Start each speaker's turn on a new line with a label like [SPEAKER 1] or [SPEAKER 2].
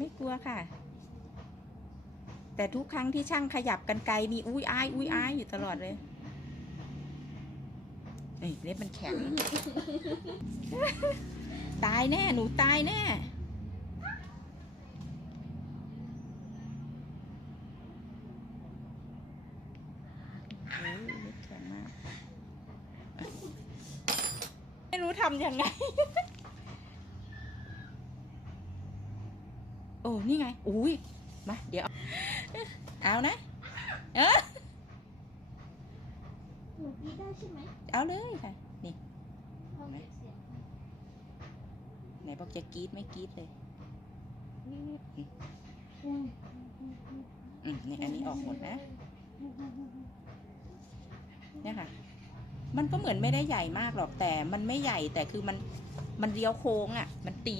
[SPEAKER 1] ไม่กลัวค่ะ แต่ทุกครั้งที่ช่างขยับกันไกลนี่อุ้ยอายอุ้ยอายอยู่ตลอดเลยเอ้ยเล็บมันแข็ง ตายแน่ หนูตายแน่เล็บแข็งมากไม่รู้ทำยังไง โอ้นี่ไง อุ้ยมาเดี๋ยว เอานะ เออ
[SPEAKER 2] หนูกรีดได้ใช่ไหม
[SPEAKER 1] เอาเลยค่ะ นี่
[SPEAKER 2] เอาเก็บเสียง
[SPEAKER 1] ไหนบอกจะกรีดไม่กรีดเลย
[SPEAKER 2] นี่นี่
[SPEAKER 1] อืมอืมนี่อันนี้ออกหมดนะเนี่ยค่ะ มันก็เหมือนไม่ได้ใหญ่มากหรอกแต่มันไม่ใหญ่แต่คือมันมันเลี้ยวโค้งอะ มันตี